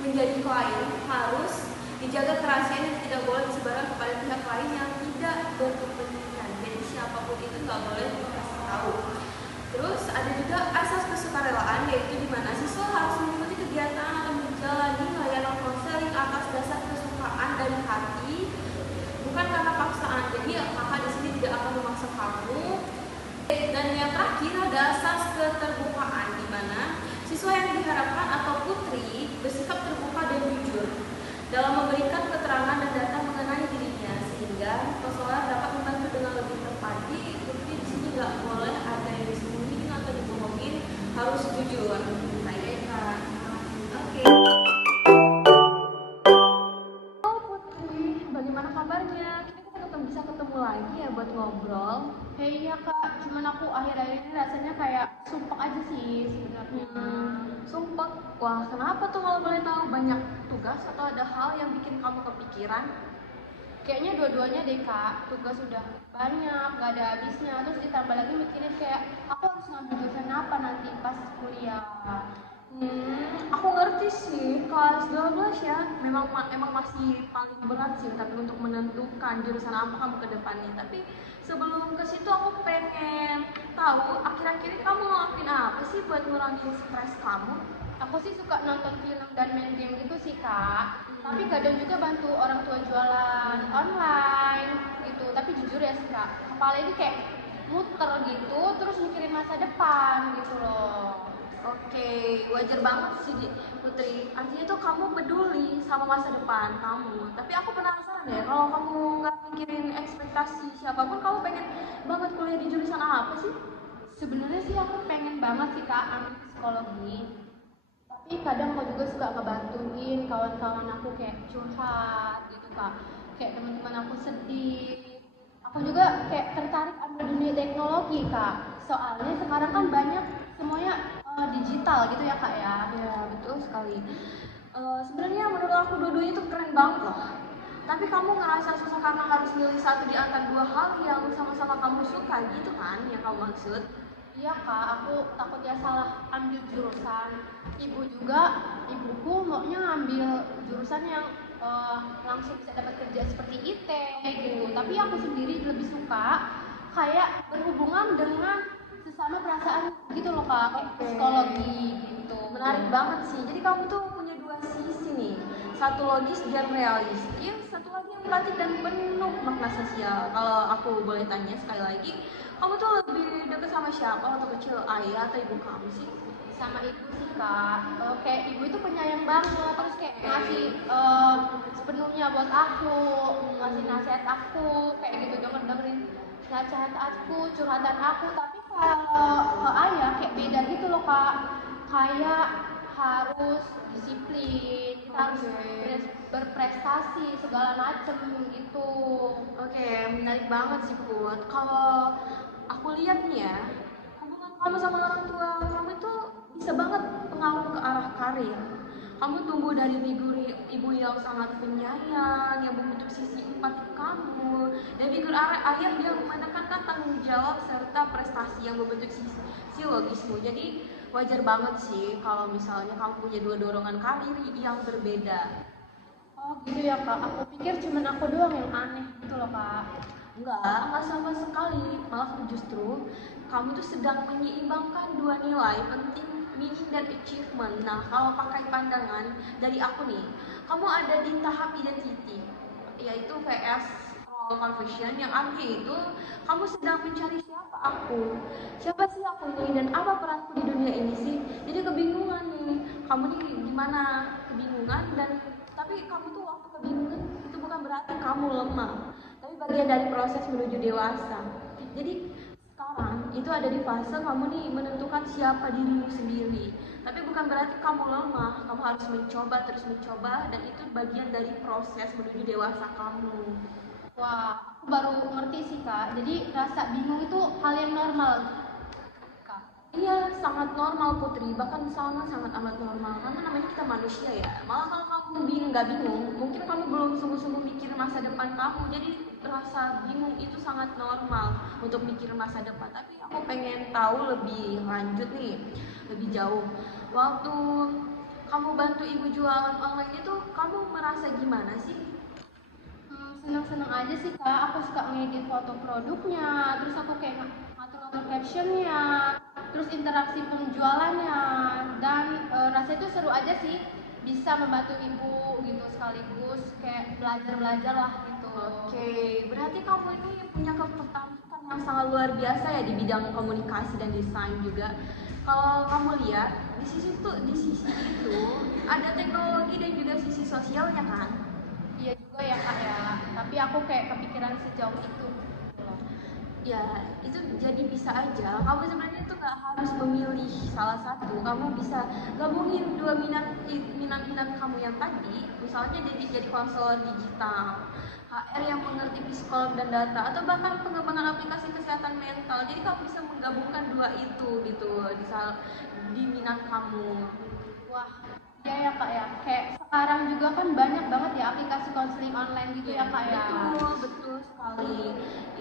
menjadi klien harus dijaga kerahasiaan dan tidak boleh disebarkan kepada pihak lain yang tidak berkepentingan. Jadi siapapun itu nggak boleh dikasih tahu. Terus ada juga asas kesukarelaan, yaitu di mana siswa harus mengikuti kegiatan atau menjalani layanan konseling atas dasar kesukaan dari hati, bukan karena paksaan. Jadi kakak di sini tidak akan memaksa kamu. Dan yang terakhir ada asas keterbukaan, di mana siswa yang diharapkan atau putri bersikap terbuka dan jujur dalam memberikan keterangan dan data mengenai dirinya, sehingga persoalan dapat membantu dengan lebih tepat. Jadi putri di sini nggak boleh ada yang disembunyiin atau dibohongin, harus jujur. Baik kak. Oke. Halo Putri, bagaimana kabarnya? Kita bisa ketemu lagi ya buat ngobrol. Iya kak, cuman aku akhir-akhir ini rasanya kayak sumpek aja sih sebenarnya. Sumpah, wah kenapa tuh kalau boleh tahu? Banyak tugas atau ada hal yang bikin kamu kepikiran? Kayaknya dua-duanya deh kak, tugas sudah banyak, gak ada habisnya. Terus ditambah lagi mikirin kayak aku harus ngambil jurusan apa nanti pas kuliah. Aku ngerti sih, kelas 12 ya, emang masih paling berat sih, tapi untuk menentukan jurusan apa kamu ke depannya. Tapi sebelum ke situ aku pengen tahu akhir-akhir ini kamu ngelakuin apa sih buat ngurangin stres kamu? Aku sih suka nonton film dan main game gitu sih kak. Tapi kadang juga bantu orang tua jualan online gitu. Tapi jujur ya sih kak, kepala ini kayak muter gitu, terus mikirin masa depan gitu loh. Oke, wajar banget sih Putri. Artinya tuh kamu peduli sama masa depan kamu. Tapi aku penasaran ya, kalau kamu nggak mikirin ekspektasi siapapun, kamu pengen banget kuliah di jurusan apa sih? Sebenarnya sih aku pengen banget sih kak ambil psikologi. Tapi kadang aku juga suka ngebantuin kawan-kawan aku kayak curhat gitu kak. Kayak teman-teman aku sedih. Aku juga kayak tertarik ambil dunia teknologi kak. Soalnya sekarang kan banyak semuanya digital gitu ya kak ya. Ya, betul sekali. Sebenarnya menurut aku dua-duanya itu keren banget loh. Tapi kamu ngerasa susah karena harus milih satu di antara dua hal yang sama-sama kamu suka gitu kan, yang kamu maksud? Iya kak, aku takutnya salah ambil jurusan. Ibuku maunya ngambil jurusan yang langsung bisa dapat kerja seperti IT gitu. Tapi aku sendiri lebih suka kayak berhubungan dengan sesama perasaan gitu loh kak, kayak psikologi gitu. Menarik banget sih. Jadi kamu tuh punya dua sisi nih. Satu logis dan realistis, satu lagi empatik dan penuh makna sosial. Kalau aku boleh tanya sekali lagi, kamu tuh lebih dekat sama siapa waktu kecil, ayah atau ibu kamu sih? Sama ibu sih kak. Kayak ibu itu penyayang banget, terus kayak ngasih sepenuhnya buat aku, ngasih nasihat aku kayak gitu, dengerin nasihat aku, curhatan aku. Tapi kalau ayah kayak beda gitu loh kak, kayak harus disiplin, kita harus berprestasi segala macem gitu. Oke, menarik banget sih Put. Kalau aku lihat nih ya, hubungan kamu sama orang tua kamu itu bisa banget pengaruh ke arah karir. Kamu tumbuh dari figur ibu yang sangat penyayang, yang membentuk sisi empati kamu, dan figur ayah yang menekankan tanggung jawab serta prestasi yang membentuk sisi logismu. Jadi wajar banget sih kalau misalnya kamu punya dua dorongan karir yang berbeda. Oh gitu ya kak, aku pikir cuman aku doang yang aneh gitu loh kak. Enggak sama sekali. Malah justru kamu tuh sedang menyeimbangkan dua nilai penting, meaning dan achievement. Nah, kalau pakai pandangan dari aku nih, kamu ada di tahap identity, yaitu VS role confession, yang artinya itu kamu sedang mencari siapa sih aku ini dan apa peranku di dunia ini sih. Jadi kebingungan nih, kamu nih gimana, kebingungan. Dan tapi kamu tuh waktu kebingungan itu bukan berarti kamu lemah, tapi bagian dari proses menuju dewasa. Jadi sekarang itu ada di fase kamu nih menentukan siapa dirimu sendiri, tapi bukan berarti kamu lemah. Kamu harus mencoba terus mencoba, dan itu bagian dari proses menuju dewasa kamu. Wah, aku baru ngerti sih kak. Jadi rasa bingung itu hal yang normal, kak. Iya, sangat normal Putri, bahkan sangat amat normal, karena namanya kita manusia ya. Malah kalau kamu nggak bingung, mungkin kamu belum sungguh-sungguh mikir masa depan kamu. Jadi rasa bingung itu sangat normal untuk mikir masa depan. Tapi aku pengen tahu lebih lanjut nih, lebih jauh. Waktu kamu bantu ibu jualan online itu kamu merasa gimana sih? Seneng-seneng aja sih kak, aku suka ngedit foto produknya, terus aku kayak ngatur-ngatur captionnya, terus interaksi penjualannya, dan rasanya itu seru aja sih, bisa membantu ibu gitu sekaligus kayak belajar-belajar lah gitu. Oke, berarti kamu ini punya ketertarikan yang sangat luar biasa ya di bidang komunikasi dan desain juga. Kalau kamu lihat di sisi itu ada teknologi dan juga sisi sosialnya kan? Iya juga ya kak ya, tapi aku kayak kepikiran sejauh itu gitu loh. Ya itu jadi bisa aja kamu sebenarnya itu nggak harus memilih salah satu, kamu bisa gabungin dua minat kamu yang tadi, misalnya jadi konselor digital, HR yang mengerti psikolog dan data, atau bahkan pengembangan aplikasi kesehatan mental. Jadi kamu bisa menggabungkan dua itu gitu di minat kamu. Wah, iya ya kak ya, kayak sekarang juga kan banyak banget ya aplikasi konseling online gitu ya kak ya. Betul, betul sekali.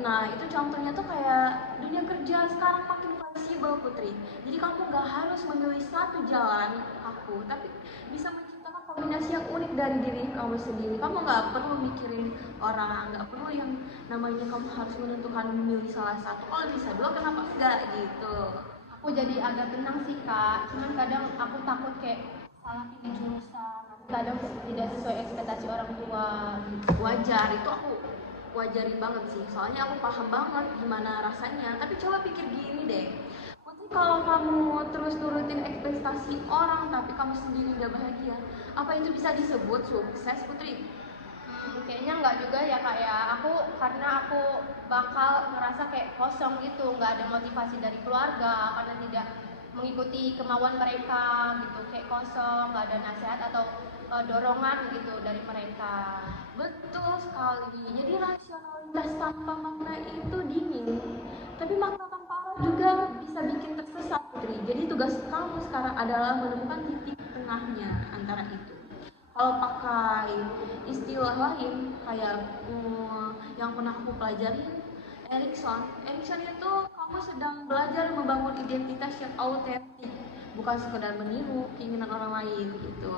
Nah, itu contohnya tuh kayak dunia kerja sekarang makin fleksibel, Putri. Jadi kamu nggak harus memilih satu jalan aku, tapi bisa menciptakan kombinasi yang unik dari diri kamu sendiri. Kamu nggak perlu mikirin orang, nggak perlu yang namanya kamu harus menentukan memilih salah satu. Kalau bisa dua, kenapa enggak gitu? Aku jadi agak tenang sih kak, cuman kadang aku takut kayak salah pilih jurusan, kadang tidak sesuai ekspektasi orang tua gitu. Wajar, itu aku wajarin banget sih, soalnya aku paham banget gimana rasanya. Tapi coba pikir gini deh, Putri, kalau kamu terus nurutin ekspektasi orang tapi kamu sendiri gak bahagia, apa itu bisa disebut sukses, Putri? Kayaknya nggak juga ya kak ya, karena aku bakal ngerasa kayak kosong gitu, nggak ada motivasi dari keluarga karena tidak mengikuti kemauan mereka gitu, kayak kosong, nggak ada nasihat atau dorongan gitu dari mereka. Betul sekali, jadi rasionalitas tanpa makna itu dingin, tapi makna tanpa arah juga bisa bikin tersesat, Putri. Jadi tugas kamu sekarang adalah menemukan titik tengahnya antara itu. Kalau pakai istilah lain kayak yang pernah aku pelajari, Erikson itu kamu sedang belajar membangun identitas yang autentik, bukan sekedar meniru keinginan orang lain gitu.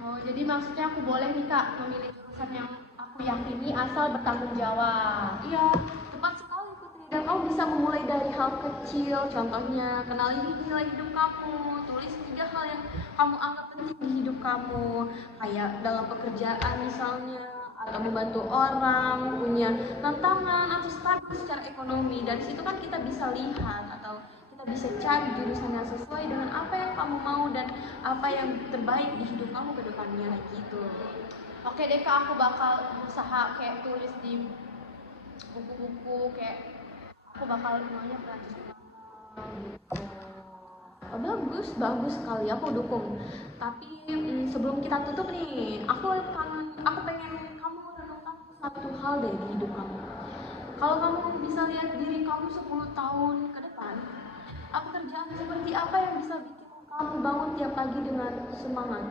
Oh, jadi maksudnya aku boleh nih kak memilih jurusan yang aku yakini asal bertanggung jawab. Iya, tepat sekali, Putri. Dan kamu bisa memulai dari hal kecil, contohnya kenali nilai hidup kamu, tulis 3 hal yang kamu anggap penting di hidup kamu, kayak dalam pekerjaan misalnya, atau membantu orang, punya tantangan, atau stabil secara ekonomi. Dari situ kan kita bisa lihat atau kita bisa cari jurusan yang sesuai dengan apa yang kamu mau dan apa yang terbaik di hidup kamu ke depannya gitu. Oke deh kak, aku bakal berusaha kayak tulis di buku-buku, kayak aku bakal semuanya pelajarin gitu. Oh, bagus, bagus sekali, aku dukung. Tapi sebelum kita tutup nih, aku pengen kamu renungkan satu hal deh di hidup kamu. Kalau kamu bisa lihat diri kamu 10 tahun ke depan, pekerjaan seperti apa yang bisa bikin kamu bangun tiap pagi dengan semangat?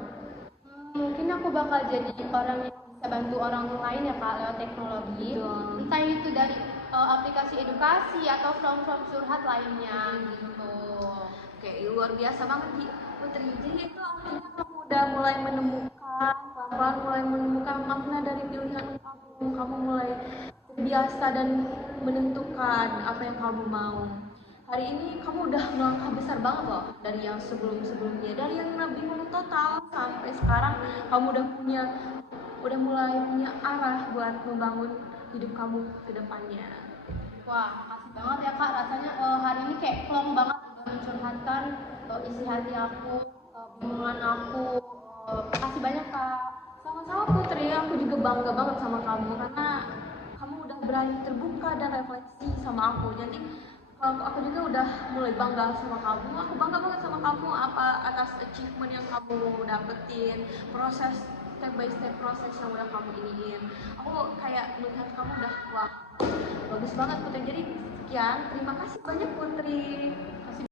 Mungkin aku bakal jadi orang yang bisa bantu orang lain ya kak lewat teknologi. Betul. Entah itu dari aplikasi edukasi atau from curhat lainnya gitu. Oke, luar biasa banget Putri. Jadi itu artinya kamu udah mulai menemukan, pelan-pelan mulai menemukan makna dari pilihan kamu. Kamu mulai terbiasa dan menentukan apa yang kamu mau. Hari ini kamu udah melangkah besar banget loh dari yang sebelum-sebelumnya. Dari yang bingung total sampai sekarang kamu udah mulai punya arah buat membangun hidup kamu ke depannya. Wah, makasih banget ya kak. Rasanya hari ini kayak plong banget udah mencurhatkan isi hati aku, bingungan aku. Makasih banyak kak. Sama-sama Putri, aku juga bangga banget sama kamu karena kamu udah berani terbuka dan refleksi sama aku. Jadi kalau aku juga udah mulai bangga sama kamu. Aku bangga banget sama kamu apa atas achievement yang kamu dapetin, proses step by step proses yang udah kamu iniin. Aku kayak melihat kamu udah wah bagus banget Putri. Jadi sekian, terima kasih banyak Putri.